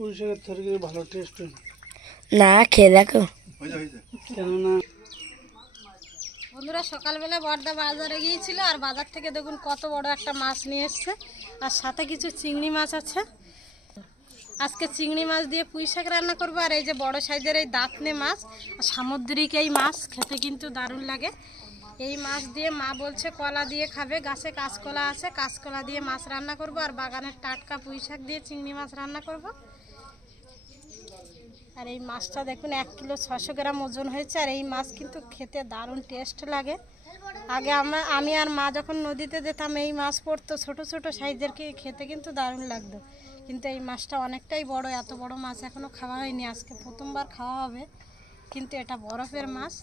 পুঁই শাকের তরকারি ভালো টেস্ট হয় না, খেয়ে দেখো। কেননা বন্ধুরা সকালবেলা বড়দা বাজারে গিয়েছিল, আর বাজার থেকে দেখুন কত বড় একটা মাছ নিয়ে এসছে, আর সাথে কিছু চিংড়ি মাছ আছে। আজকে চিংড়ি মাছ দিয়ে পুঁই শাক রান্না করবো। আর এই যে বড় সাইজের এই দাঁতনে মাছ, সামুদ্রিক এই মাছ খেতে কিন্তু দারুণ লাগে। এই মাছ দিয়ে মা বলছে কলা দিয়ে খাবে, গাছে কাঁচকলা আছে, কাঁচকলা দিয়ে মাছ রান্না করব, আর বাগানের টাটকা পুঁই শাক দিয়ে চিংড়ি মাছ রান্না করব। আর এই মাছটা দেখুন 1 কিলো 600 গ্রাম ওজন হয়েছে। আর এই মাছ কিন্তু খেতে দারুণ টেস্ট লাগে। আগে আমি আর মা যখন নদীতে যেতাম এই মাছ পড়তো ছোট ছোট সাইজের, খেতে কিন্তু দারুণ লাগতো। কিন্তু এই মাছটা অনেকটাই বড়, এত বড় মাছ এখনও খাওয়া হয়নি, আজকে প্রথমবার খাওয়া হবে। কিন্তু এটা বরফের মাছ।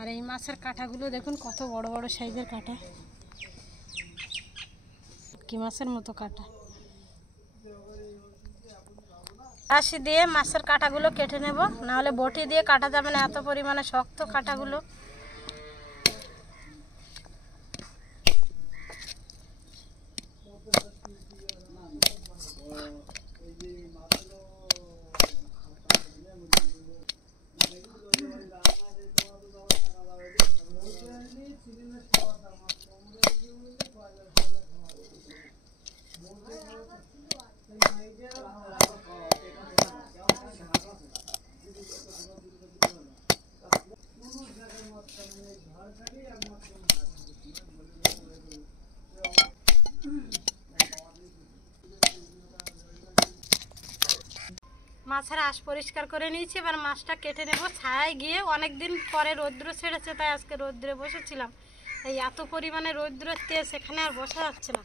আর এই মাছের কাঁটাগুলো দেখুন কত বড় বড় সাইজের কাঁটা, কি মাছের মতো কাঁটা। কাশি দিয়ে মাছের কাঁটাগুলো কেটে নেব, নাহলে বটি দিয়ে কাটা যাবে না, এত পরিমাণে শক্ত কাঁটাগুলো। মাছের আঁশ পরিষ্কার করে নিয়েছি, এবার মাছটা কেটে নেব। ছায়ায় গিয়ে অনেক দিন পরে রৌদ্র ছেড়েছে, তাই আজকে রৌদ্রে বসেছিলাম। এই এত পরিমাণে রৌদ্রের তেজ, সেখানে আর বসা যাচ্ছে না,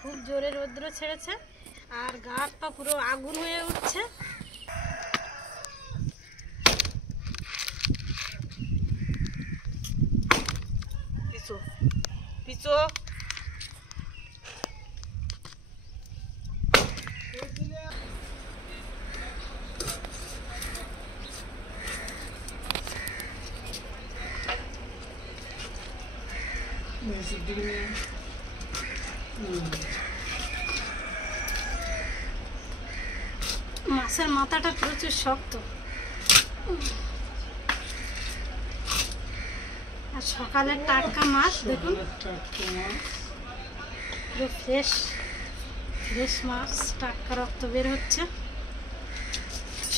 খুব জোরে রৌদ্র ছেড়েছে, আর গা হাত পা পুরো আগুন হয়ে উঠছে। পিছু মাছের মাথাটা প্রচুর শক্ত, আর সকালের টাটকা মাছ দেখুন, পুরো ফ্রেশ ফ্রেশ মাছ, টাটকা রক্ত বের হচ্ছে।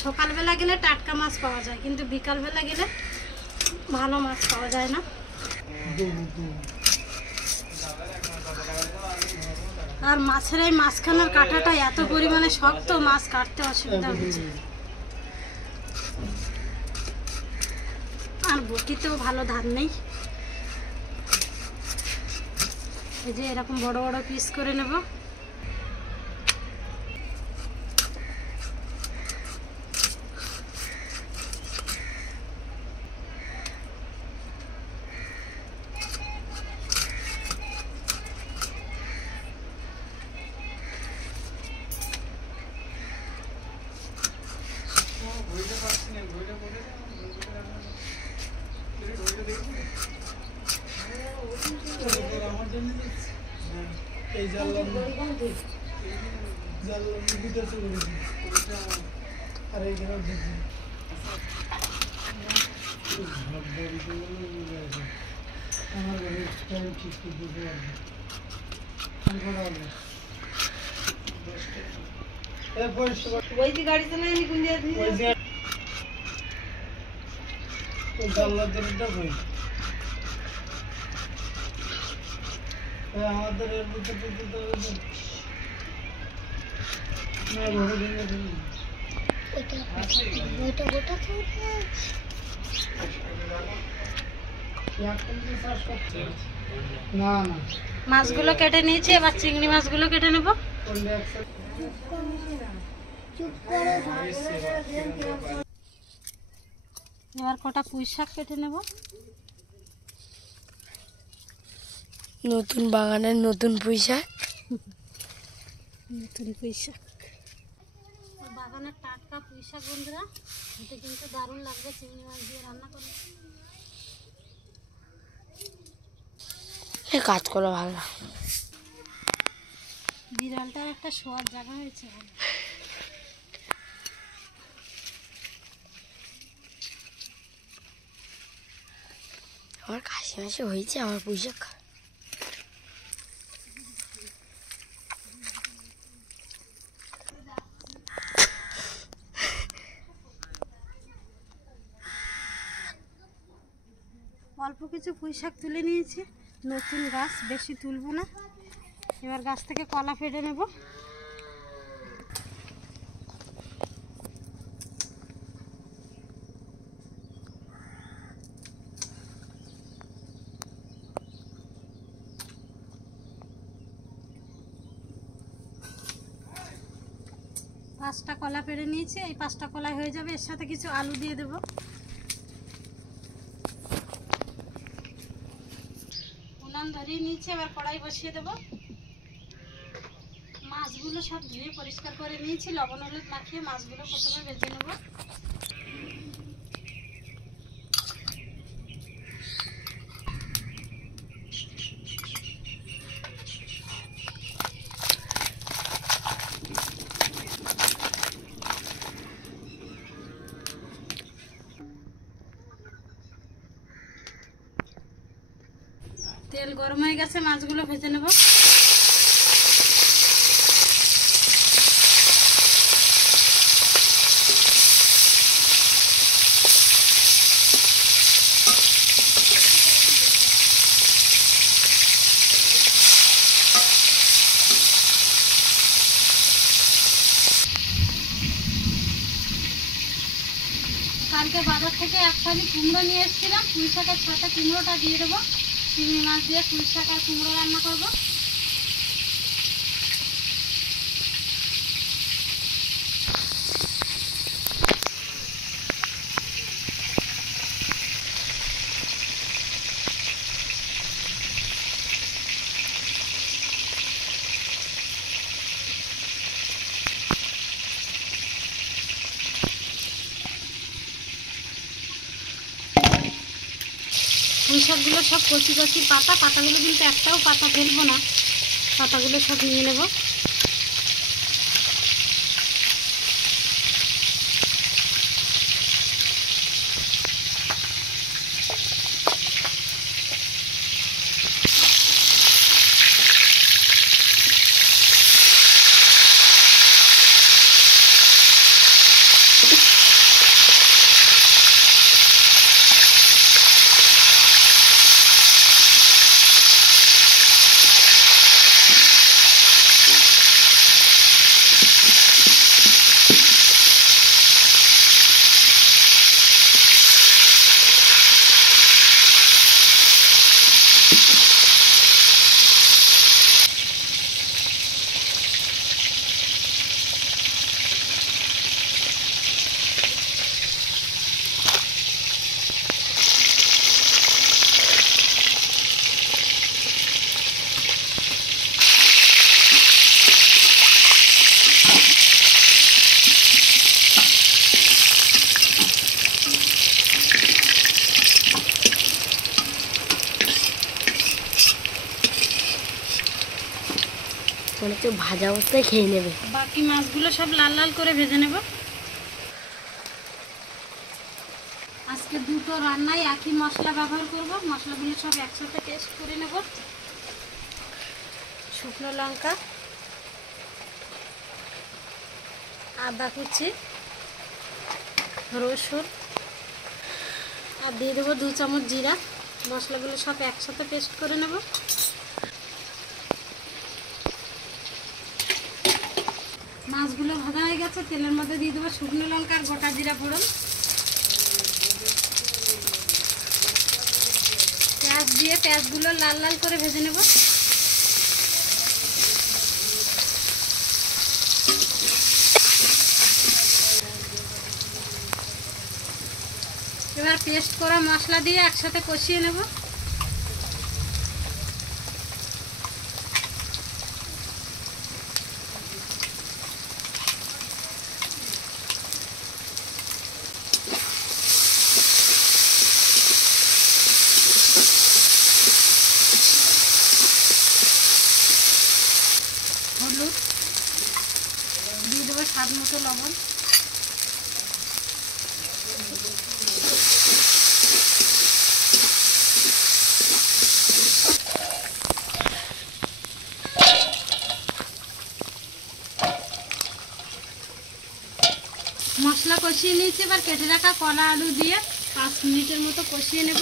সকালবেলা গেলে টাটকা মাছ পাওয়া যায়, কিন্তু বিকালবেলা গেলে ভালো মাছ পাওয়া যায় না। আর মাছের এই মাঝখানের কাঁটাটা এত পরিমাণে শক্ত, মাছ কাটতে অসুবিধা হচ্ছে। আর বটিতেও ভালো ধার নেই। এই যে এরকম বড় বড় পিস করে নেব। এই জানলাম ভিতরে চলে গেছি, আর এই জায়গা দিচ্ছি আমার বাড়ির টাইম ঠিক বুঝতে পারবো। ওই যে গাড়ি চালাইনি কোন জায়গা জানলার দিকটা কই আমাদের এর ভিতরে না ঘরে দিনে ওইটা গোটা থাকে না না। মাছগুলো কেটে নিয়েছি, এবার চিংড়ি মাছগুলো কেটে নেব। এবার কটা পুঁই শাক কেটে নেব। নতুন বাগানের নতুন পুঁই শাক, নতুন পুঁই শাক, বাগানের টাটকা পুঁই শাক বন্ধুরা, এটা কিন্তু দারুণ লাগবে চিংড়ি মাছ দিয়ে রান্না করলে। কাঁচকলা ভালো, বিড়ালটার একটা শোয়ার জায়গা হয়েছে। আমার কাশি মাসি হয়েছে, আমার পুঁই শাক অল্প কিছু পুঁই শাক তুলে নিয়েছি, নতুন গাছ, বেশি তুলবো না। এবার গাছ থেকে কলা ফেটে নেব। পাঁচটা কলা পেড়ে নিয়েছি, এই 5টা কলাই হয়ে যাবে। এর সাথে কিছু আলু দিয়ে দেব। উনান ধরিয়ে নিয়েছি, এবার কড়াই বসিয়ে দেব। মাছগুলো সব ধুয়ে পরিষ্কার করে নিয়েছি, লবণ হলুদ মাখিয়ে মাছগুলো প্রথমে ভেজে নেব। তেল গরম হয়ে গেছে, মাছগুলো ভেজে নেব। কালকে বাজার থেকে এক থালি কুমড়ো নিয়ে এসেছিলাম, পুঁই শাকের সাথে কুমড়োটা দিয়ে দেবো। চিংড়ি মাছ দিয়ে পুঁই শাক আর কুমড়ো রান্না করব। পুঁই শাকগুলো সব কচি কচি পাতাগুলো কিন্তু একটাও পাতা ফেলবো না, পাতাগুলো সব নিয়ে নেব। মানে কেউ ভাজা অবস্থায় খেয়ে নেবে। বাকি মাছগুলো সব লাল লাল করে ভেজে নেব। আজকে দুটো রান্নায় একই মশলা ব্যবহার করব। মশলাগুলো সব একসাথে পেস্ট করে নেব। শুকনো লঙ্কা, আদা কুচি, রসুন আর দিয়ে দেবো 2 চামচ জিরা। মশলাগুলো সব একসাথে পেস্ট করে নেব। মাছগুলো ভাজা হয়ে গেছে, তেলের মধ্যে দিয়ে দেবো শুকনো লঙ্কা আর গোটা জিরা ফোড়ন। পেঁয়াজ দিয়ে পেঁয়াজগুলো লাল লাল করে ভেজে নেব। এবার পেস্ট করা মশলা দিয়ে একসাথে কষিয়ে নেব। হলুদ দিয়ে দেবো, স্বাদ মতো লবণ। কষিয়ে নিয়েছি, এবার কেটে রাখা কলা আলু দিয়ে 5 মিনিটের মতো কষিয়ে নেব।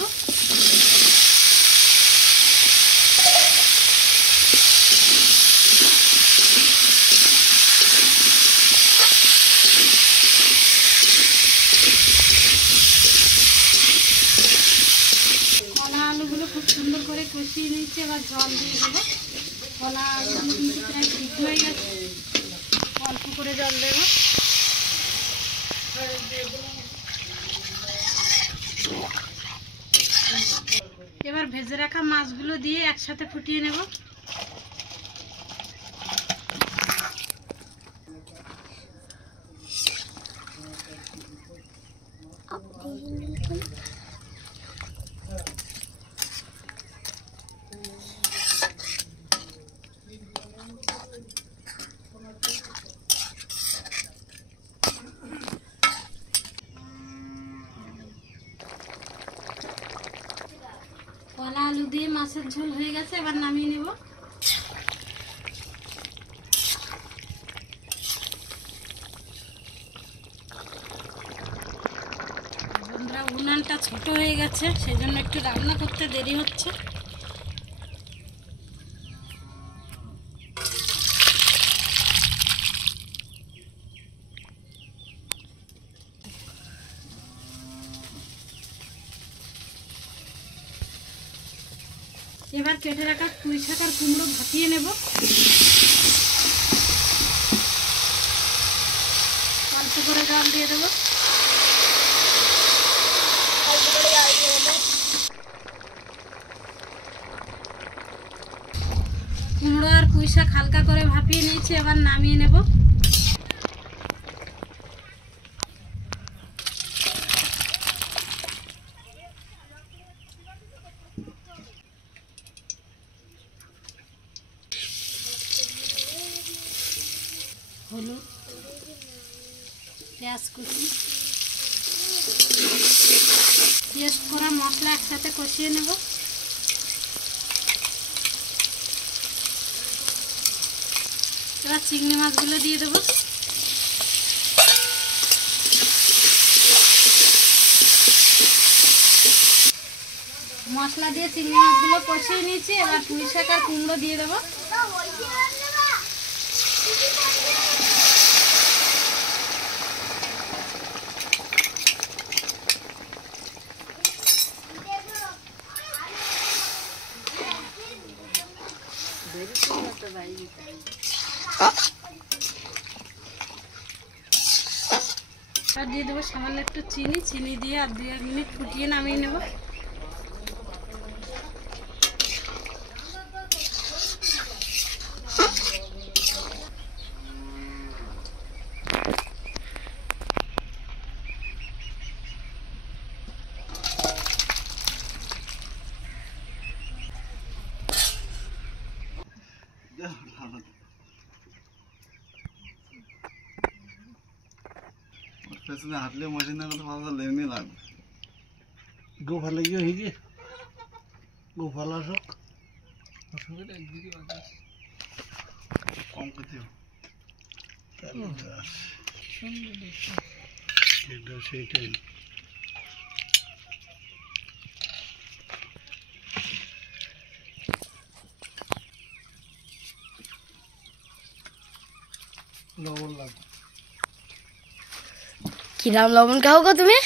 কলা আলুগুলো খুব সুন্দর করে কষিয়ে নিয়েছি, এবার জল দিয়ে দেবো। কলা আলুগুলো কিন্তু প্রায় ঠিক হয়ে গেছে, অল্প করে জল দেবো। এবার ভেজে রাখা মাছগুলো দিয়ে একসাথে ফুটিয়ে নেব। কলা আলু দিয়ে মাছের ঝোল হয়ে গেছে, এবার নামিয়ে নেব। বন্ধুরা, উনানটা ছোট হয়ে গেছে, সেজন্য একটু রান্না করতে দেরি হচ্ছে। এবার কেটে রাখা পুঁই শাক আর কুমড়ো ভাপিয়ে নেব। অল্প করে জল দিয়ে দেবো। কুমড়ো আর পুঁই শাক হালকা করে ভাপিয়ে নিয়েছি, এবার নামিয়ে নেব। হলুদ, পেঁয়াজ কুচি, পেস্ট করা মশলা একসাথে কষিয়ে নেব। এবার চিংড়ি মাছগুলো দিয়ে দেবো। মশলা দিয়ে চিংড়ি মাছগুলো কষিয়ে নিয়েছি, এবার পুঁই শাক আর কুমড়ো দিয়ে দেবো। আর দিয়ে দেবো সামান্য একটু চিনি দিয়ে আর 2 মিনিট ফুটিয়ে নামিয়ে নেব। পেছনে হাঁটলে মেশিন না করতে ভালো লেমনি লাগবে। গোপালে গিয়ে হয়ে গিয়ে গোপাল আসক কম করতে সেইটাই। লবণ লাগবে। কিরাম লবণ খাও গো তুমি?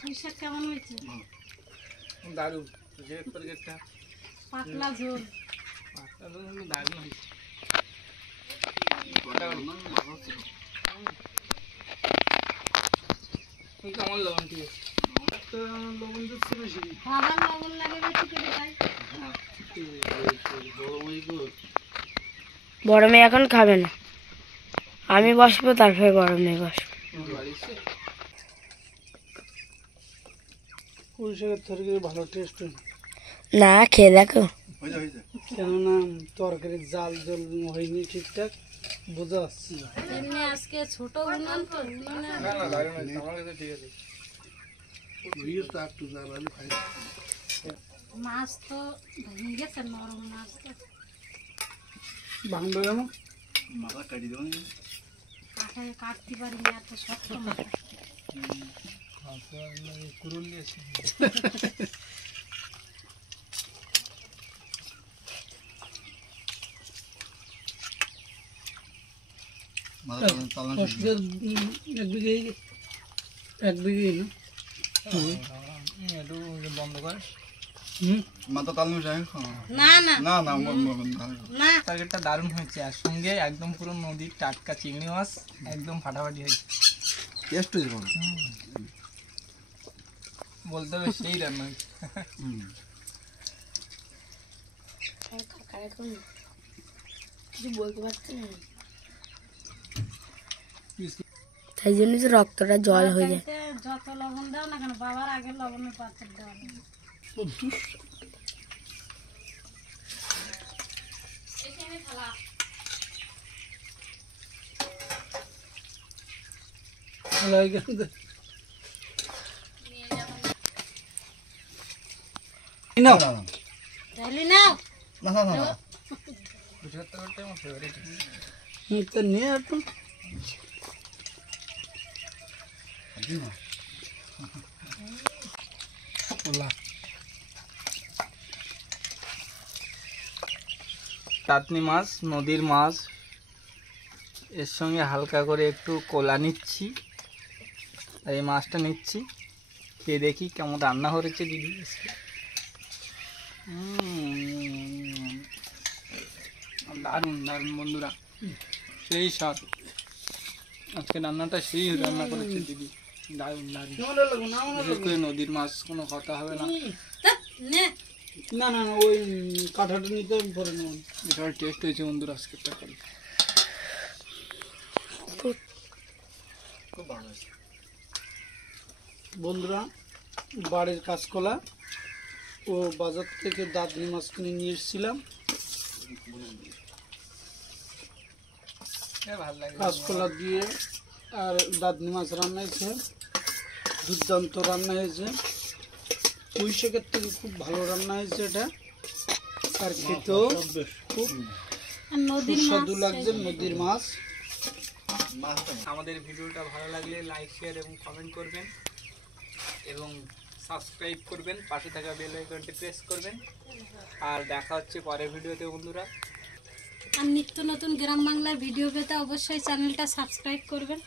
পুঁই শাক কেমন হয়েছে? দারুণ, পাতলা ঝোল। দারুণ হয়েছে। কেমন লবণ ঠিক আছে? লবণ দিচ্ছে বেশি। আবার লবণ লাগে বেশি করে তাই। বড় মেয়ে এখন খাবে না, আমি বসবো, তারপরে বড় মেয়ে বসবো। পুঁই শাকের তরকারি ভালো টেস্ট না, খেয়ে দেখো। কেননা তরকারির জাল জল হয়নি ঠিকঠাক, বোঝা যাচ্ছে না। এমনি আজকে ছোট উনুন তো, উনুনে একটু জাল আলু খাই। মাছ তো ভেঙে গেছে, নরম মাছ তো। ভাঙবে কেন? মাথা কাটি দেবো। মাথায় কাটতে পারিনি, এত শক্ত মাথা। কুরুল নিয়েছি। মাথা তালন এক বিঘে না একটু বন্ধ কর। মাথা তালন যায় না না না না না, তরকারিটা দারুণ হয়েছে, আর সঙ্গে একদম পুরো নদীর টাটকা চিংড়ি মাছ, একদম ফাটাফাটি হয়েছে। টেস্ট হয়েছে ভালো। বলতে হবে সেই রান্না হয়েছে। কিছু বলতে পারছি না, তাই জন্য তো রক্তটা জল হয়ে যায়। তরকারিতে যত লবণ দাও না কেন, বাবার আগে লবণের পাত্র দেওয়া নেই। নাও তাইলে নাও, না না না গুজরাট তরকারিটা আমার ফেভারিট। তো নিয়ে একটু টাটনি মাছ, নদীর মাছ, এর সঙ্গে হালকা করে একটু কোলা নিচ্ছি, আর এই মাছটা নিচ্ছি, খেয়ে দেখি কেমন রান্না হয়েছে দিদি। দারুণ দারুণ বন্ধুরা, সেই স্বাদ। আজকে রান্নাটা সেই রান্না করেছে দিদি, দারুণ দারুণ। বিশেষ করে নদীর মাছ, কোনো কথা হবে না। নে না না না ওই কাঁঠাটা নিতে পরে নেব। এটা টেস্ট হয়েছে বন্ধুরা আজকের তরকারি। বন্ধুরা, বাড়ির কাঁচকলা ও বাজার থেকে দাদনি মাছ কিনে নিয়ে এসেছিলাম। ভালো লাগে। কাঁচকলা দিয়ে আর দাদনি মাছ রান্না হয়েছে, দুর্দান্ত রান্না হয়েছে। পুঁই শাকের থেকে খুব ভালো রান্না হয়েছে এটা, আর খেতেও খুব আর নদীর মাছ সুস্বাদু লাগছে। নদীর মাছ। আমাদের ভিডিওটা ভালো লাগলে লাইক, শেয়ার এবং কমেন্ট করবেন, এবং সাবস্ক্রাইব করবেন, পাশে থাকা বেল আইকনটি প্রেস করবেন। আর দেখা হচ্ছে পরের ভিডিওতে বন্ধুরা। আর নিত্য নতুন গ্রাম বাংলার ভিডিও পেতে অবশ্যই চ্যানেলটা সাবস্ক্রাইব করবেন।